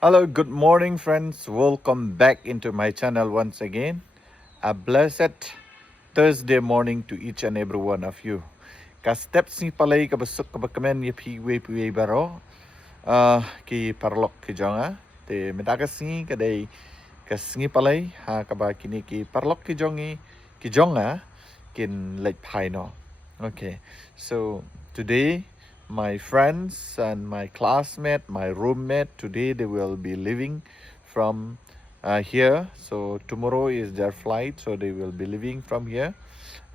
Hello, good morning, friends. Welcome back into my channel once again. A blessed Thursday morning to each and every one of you. Ka steps ni palay kabasok kabakamen ya piwe baro. Ki parlok ki jonga. Te metakas ni kadai kas ni palay ha kaba kini ki parlok ki jonga kin late pai no. Okay, so today my friends and my classmate, my roommate, today they will be leaving from here. So tomorrow is their flight, so they will be leaving from here.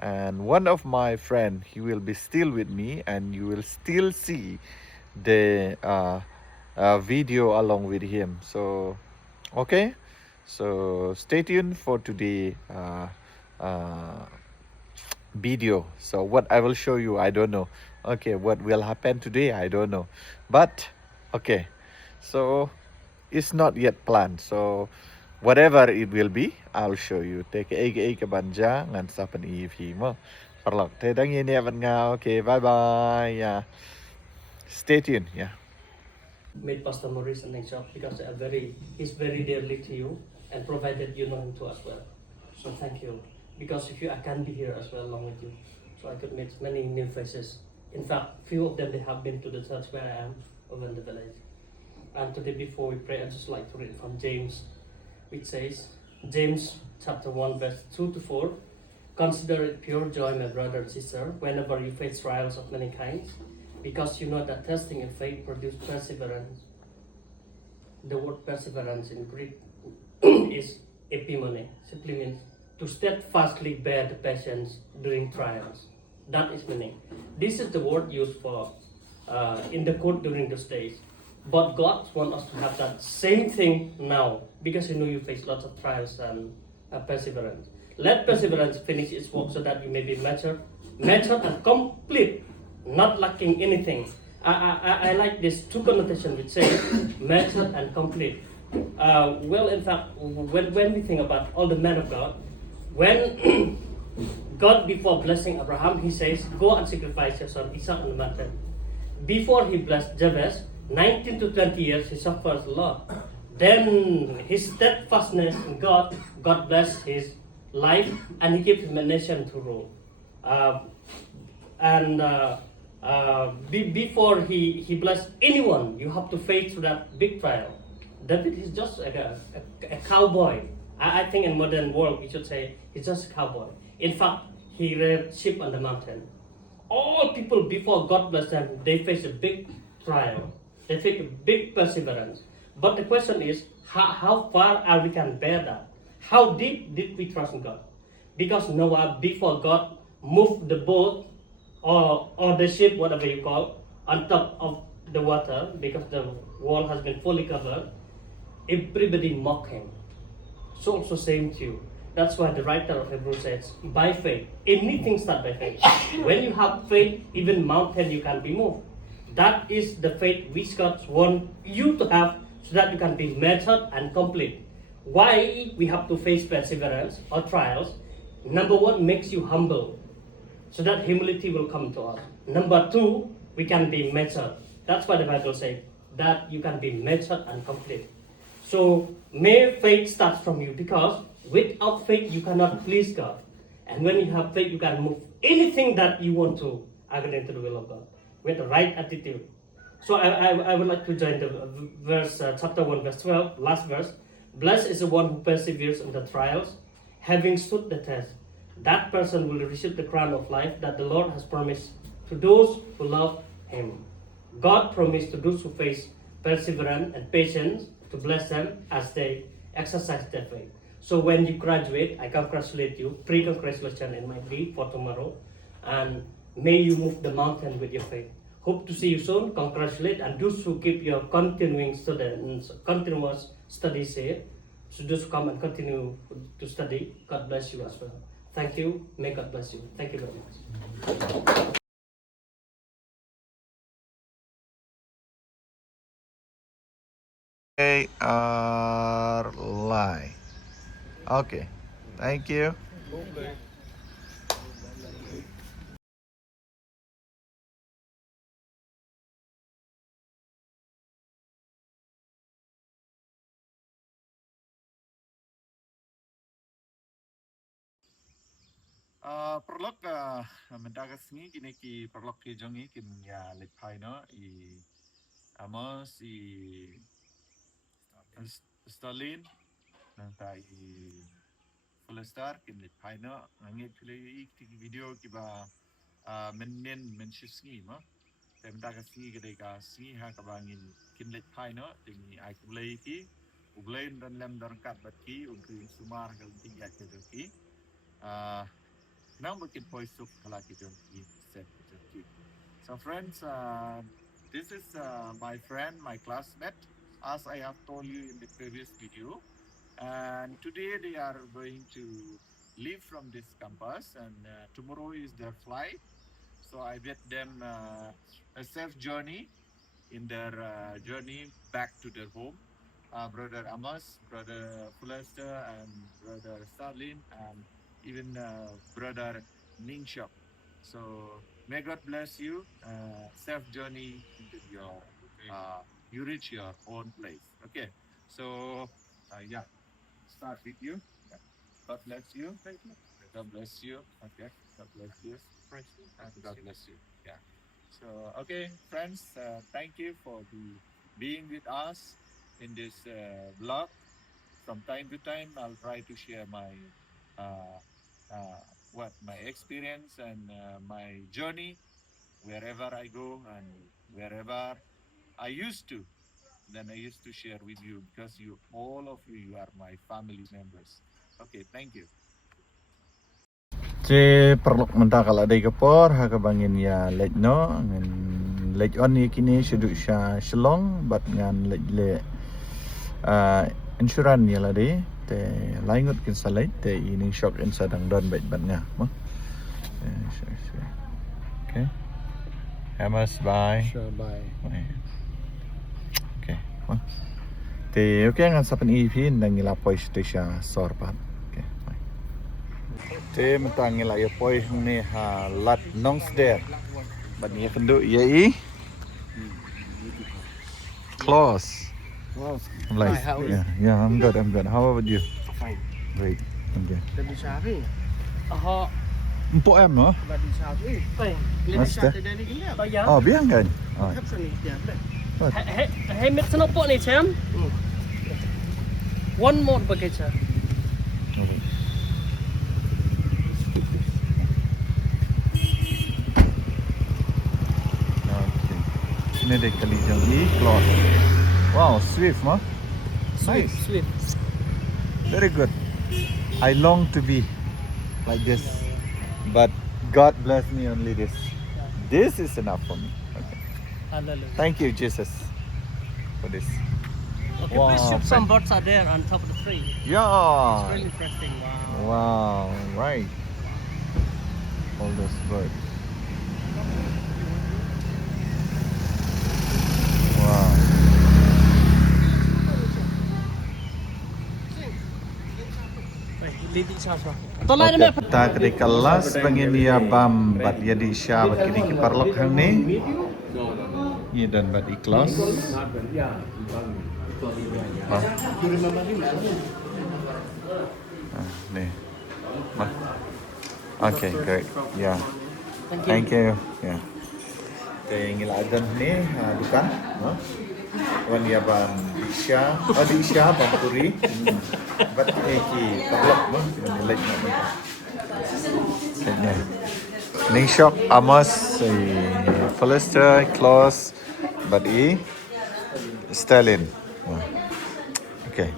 And one of my friend, he will be still with me, and you will still see the video along with him. So okay, so stay tuned for today uh, video. So what I will show you, I don't know. Okay, what will happen today, I don't know. But okay, so it's not yet planned. So whatever it will be, I'll show you. Take a banja ngan sapan EV mo. Parlok te dang yin nga. Okay, bye bye. Yeah. Stay tuned. Yeah. Made Pastor Maurice an job because he's very dearly to you and provided you know him too as well. So thank you. Because if you, I can be here as well along with you. So I could meet many new faces. In fact, few of them they have been to the church where I am over in the village. And today before we pray, I'd just like to read from James, which says, James chapter 1 verse 2 to 4. Consider it pure joy, my brother and sister, whenever you face trials of many kinds, because you know that testing in faith produces perseverance. The word perseverance in Greek is epimone, simply means to steadfastly bear the patience during trials. That is meaning. This is the word used for in the court during those days. But God wants us to have that same thing now, because you know you face lots of trials and perseverance. Let perseverance finish its work so that you may be mature and complete, not lacking anything. I like this two connotation which say mature and complete. Well, in fact, when we think about all the men of God, when God, before blessing Abraham, he says, go and sacrifice your son Isaac on the mountain. Before he blessed Jabez, 19 to 20 years, he suffers a lot. Then his steadfastness in God, God blessed his life, and he gave him a nation to rule. Before he blessed anyone, you have to face through that big trial. David is just like a cowboy. I think in modern world we should say he's just a cowboy. In fact, he reared sheep on the mountain. All people before God bless them, they face a big trial. They face a big perseverance. But the question is, how far are we can bear that? How deep did we trust in God? Because Noah, before God moved the boat or the ship, whatever you call, on top of the water, because the wall has been fully covered, everybody mocked him. So also same to you. That's why the writer of Hebrews says, by faith, anything start by faith. When you have faith, even mountain you can be moved. That is the faith which God wants you to have so that you can be matured and complete. Why we have to face perseverance or trials? Number one, makes you humble, so that humility will come to us. Number two, we can be matured. That's why the Bible says that you can be matured and complete. So may faith starts from you, because without faith you cannot please God. And when you have faith, you can move anything that you want to according to the will of God with the right attitude. So I would like to join the verse, chapter 1, verse 12, last verse. Blessed is the one who perseveres in the trials, having stood the test. That person will receive the crown of life that the Lord has promised to those who love Him. God promised to those who face perseverance and patience to bless them as they exercise their faith. So when you graduate, I congratulate you. Pre-congratulations it might be for tomorrow. And may you move the mountain with your faith. Hope to see you soon. Congratulate, and those who keep your continuous studies here. So those who come and continue to study, God bless you as well. Thank you. May God bless you. Thank you very much. They are live. Okay. Thank you. perlok mendagas ni kini ki perlok ki jongi kin ya lepai no I Amos I Stalin nanta I Fullstar kin lepai no ngit pili ki video ki ba men shisngi ma tem dagas ni gede ka singi ha ka bangin kin lepai no tingi ai kulei ki uglei dan lem dan kat bat ki ugri sumar kal tinggal ki now we can voice of Kalaki Junki said Junki. So friends, this is my friend, my classmate, as I have told you in the previous video. And today they are going to leave from this campus, and tomorrow is their flight. So I bet them a safe journey in their journey back to their home. Brother Amos, Brother Fulester, and Brother Stalin, and even Brother Ningshok. So may God bless you. Safe journey into your, you reach your own place. Okay. So yeah, start with you. Yeah. God bless you. Thank you. God bless you. Okay. God bless you. And God bless you. Yeah. So okay, friends, thank you for being with us in this vlog. From time to time, I'll try to share my uh, my experience and my journey wherever I go and wherever I used to. Then I used to share with you because you, all of you, you are my family members. Okay, thank you. Ce perlu mentah kalau ada kapor, hak bangin ya lej no, ngan lej on ni kini seduk sya shelong, bat ngan lej insuran ni lah deh, te laingut kin salaj, te ini shock in sadang don bat batnya, mah. Okay. Amos, bye. Sure, bye. Okay, mah. Te okay ngan sapan ipin dan ngilapoi sya sorpat. Te mentangi lah ya poi ni ha lat nongsder. But ni kendu ya I close. Wow. Like, Hi, how are you? yeah, I'm good. How about you? Fine. Great. Okay. Dah bisa ni. Họ Empok em no? Dah bisa ni. Hey, Mas dah. Dah ni gini. bao giờ? Oh, biang kan? Oh. Hấp sini dia. Hãy mix nó bộ này xem. One more bucket sir. Okay. Okay. Ini dek kali jam I close. Wow, swift mah. Nice. Sweet. Very good. I long to be like this, but God bless me only this. This is enough for me. Okay. Hallelujah. Thank you, Jesus, for this. Okay, Wow, please shoot some friend. birds are there on top of the tree. Yeah. It's really interesting. Wow. Wow. Right. All those birds. Wow. Lidi sao sao? Tolong ini. Kita kena kelas bangin dia bam bat ya di sya kini kiparlok hang ni. Ini dan bat ikhlas. Nih. Mah. Okay, great. Yeah. Thank you. Yeah. Tinggal adan ni bukan? Wan ya bam di sya bam puri. Bat ki parlok bang lek nak. Kayaknya. Ningshok Amos Fulester close but Stalin. Okay.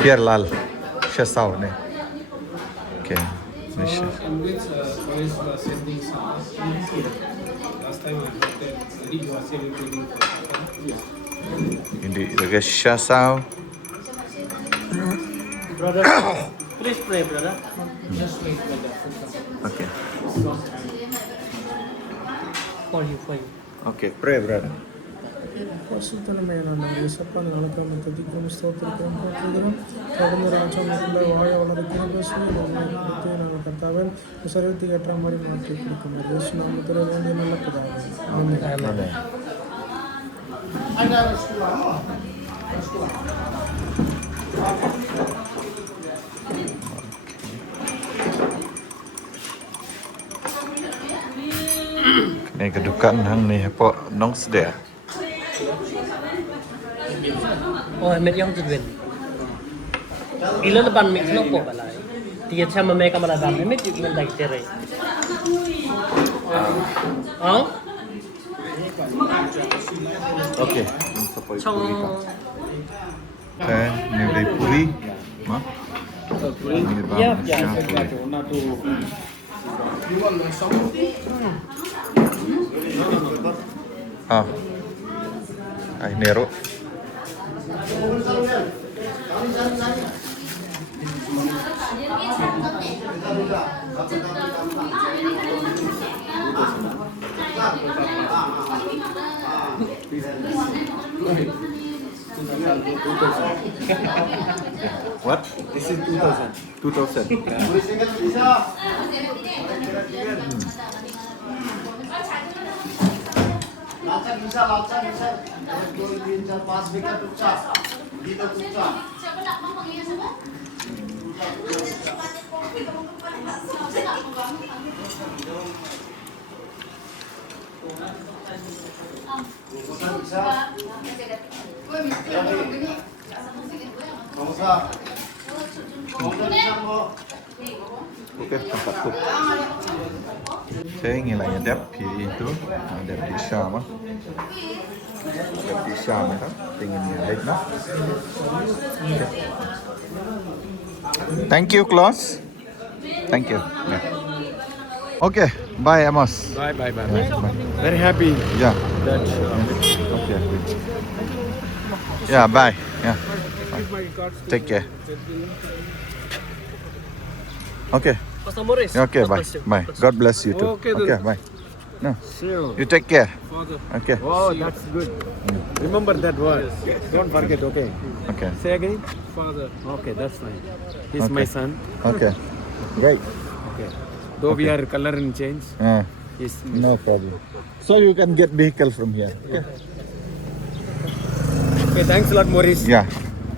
Here lal Shasau ne. Okay. Nisha. In which college you are sending some? Last time I heard that you are celebrating for Hindi the Shasau. Brother, please pray, brother. just wait for that. Okay. For you, for you. Okay, pray brother. పరిశుద్ధమైన యేసప్పని నలకం తుదికం స్తోత్రం పోతుదరం కడమ రాజ్యం మీద వాయ వలరికిన bus నమ్మకతే నా కర్తావన్ సరతి గట్ర మరి మాటి కుడుకుమ యేసు నామములో వేండి నల్లకదాం ఆమేన్ Amen. Ni kedukaan hang ni po nong sedea. Oh, met yang tu ben. Ilan na ban mix no po balay. Tiya sama may kamala ban met yung ilan like tere. Oh? Okey. Sapoi Chong. puri ka. Okay, ni dai puri. Ma? Ni ba? Yeah, Siya yeah. puri. Ah. Ay, Nero. What? This is 2000. 2000. Okey, tempat tu. Saya ingin lah adap itu, adap di Syam ah. Adap di Syam kan, ingin lihat nah. Okay. Thank you, Klaus. Thank you. Yeah. Okay, bye Amos. Bye. Yeah, bye. Very happy Yeah. that Okay. Good. Yeah, bye. Yeah. Take care. Okay. Pastor Morris. Okay, bye. Bye. God bless you too. Okay, then. Okay, bye. No, see you. you take care. Father. Okay. Oh, that's good. Remember that word. Don't forget, okay? Okay. Say again. Father. Okay, that's fine. He's my Okay. son. Okay. Great. Okay. Though we are color and change, he's No problem. So you can get vehicle from here. Okay. okay. Thanks a lot, Maurice. Yeah.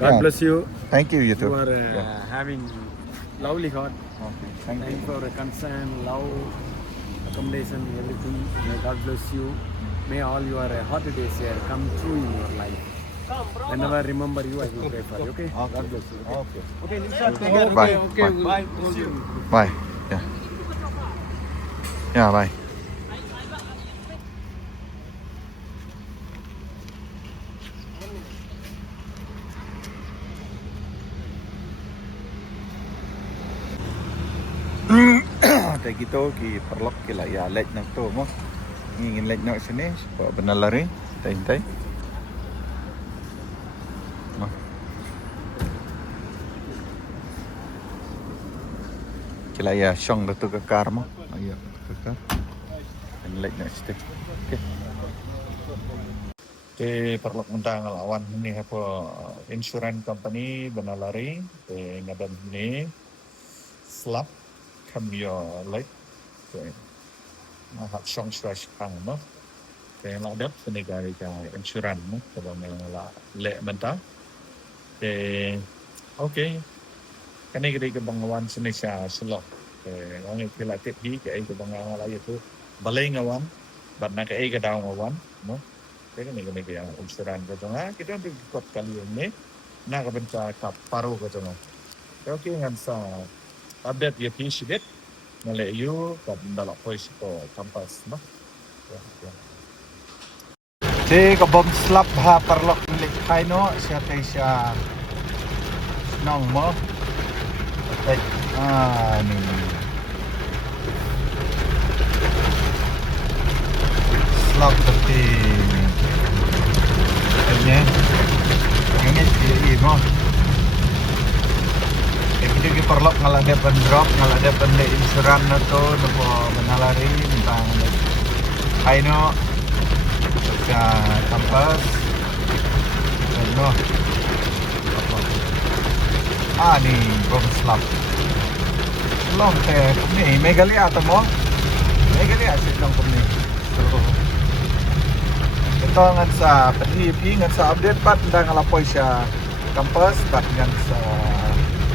God Yeah. bless you. Thank you, you too. You are Yeah. having lovely heart. Okay. Thank Thank you. you for concern, love, accommodation, everything. May God bless you. May all your holidays here come true in your life. Whenever I remember you, I will pray for you. Okay? God bless you. Okay. Okay, Nishat, take care. Bye. Okay, Bye. bye. See you. Bye. Yeah. Yeah, bye. Tay gitu ki perlok ki la ya lek nak tu mo. Ingin lek nak sini sebab benar lari. Tay. Kila ya syong tu kekar mo. Ayo kekar. And lek nak situ. Okay. Perlu undang lawan ni apa insurance company benar lari ngadam ni slap kamio lek hat syong slash kang mo. Yang ladap senegari ka insurance mo kalau mela lek mentah. Okay. Kani gede ke bangawan sini siya selok. Orang itu latih di ke ke bangawan lagi tu balai ngawan, bat nak ke daun ngawan, no. Kaya ni yang insurans ko nga kita di kot kali ini na ka benta ka paro ko nga. Okay ngan sa update ya pisidit male you ka dalak ko ko kampas no. Si ka bom slap ha parlok lik kai no siya tay siya nong mo. Tay ni slap pati kanya ngit di mo kita gi perlok ngalade pen drop ngalade pen le insuran na to no po manalari tentang aino sa kampas no ni bom slap long te ni megali ato mo megali asit lang ko ni ito ngan sa panipi ngan sa update pat nda ngalapoy siya campus pat ngan sa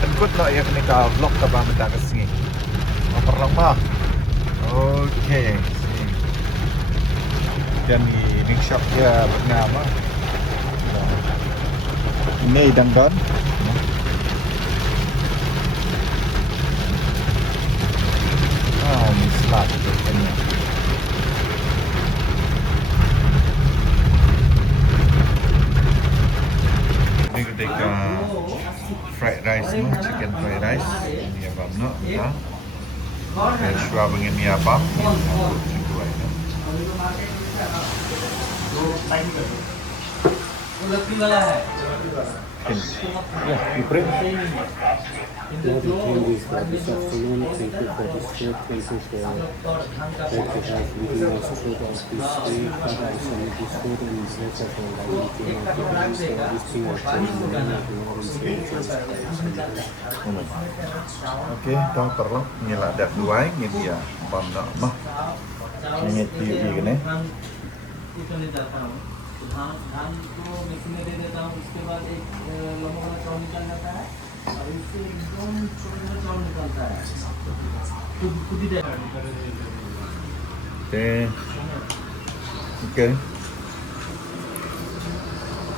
tengkut no ya kini ka vlog ka ba menda ka singi maperlang ma okay dan di shop dia bernama ini Dangdon. Ini selat ini. Ini ketika fried rice no, chicken fried rice. Ini abang no, ya. Shua begini abang. Yeah, you pray. Lord, we thank you for this afternoon. Thank you for this food. Thank you for that you have given us food of this day. Father, I submit this food and bless us all. I will give out the praise for this thing of praise in the name of the Lord and Savior Jesus Christ. Oke, tahu perlu nyela dak dua ini dia bam nak mah. Ini TV gini. धान को mixie में दे देता हूँ उसके बाद एक लंबा वाला चावल निकल जाता है और इससे एकदम छोटा छोटा चावल निकलता है खुद ही Oke.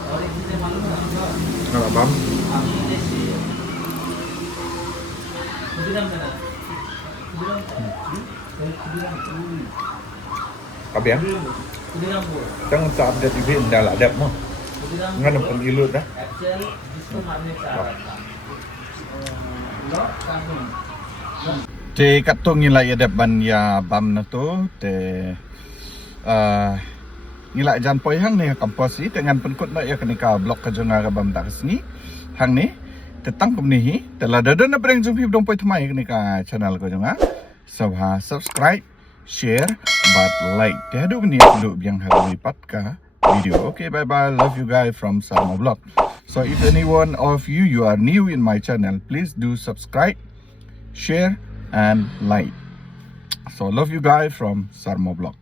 और एक चीज़ मालूम है Kalau bam, अभी जैसे खुदीराम का ना खुदीराम apa ya? खुदीराम बोल Jangan tak update TV dah lah ada mah. Khudiram Ngan pun ilut dah. Actual जिसको मारने चाह रहा था लॉर्ड कानून Te katong ngila ya depan ya bam na to te ngila jan poi hang ni kampus ni dengan penkut na ya kenika blok ka jonga ka bam tak sini hang ni tetang kum ni telah dadan na breng jumpi dong poi thmai kenika channel ko jonga sabha subscribe share but like te hadu ni lu biang haru lipat ka video. Okay, bye bye, love you guys from Sarma Vlog. So if anyone of you are new in my channel, please do subscribe, share and like. So love you guys from Sarma Vlog.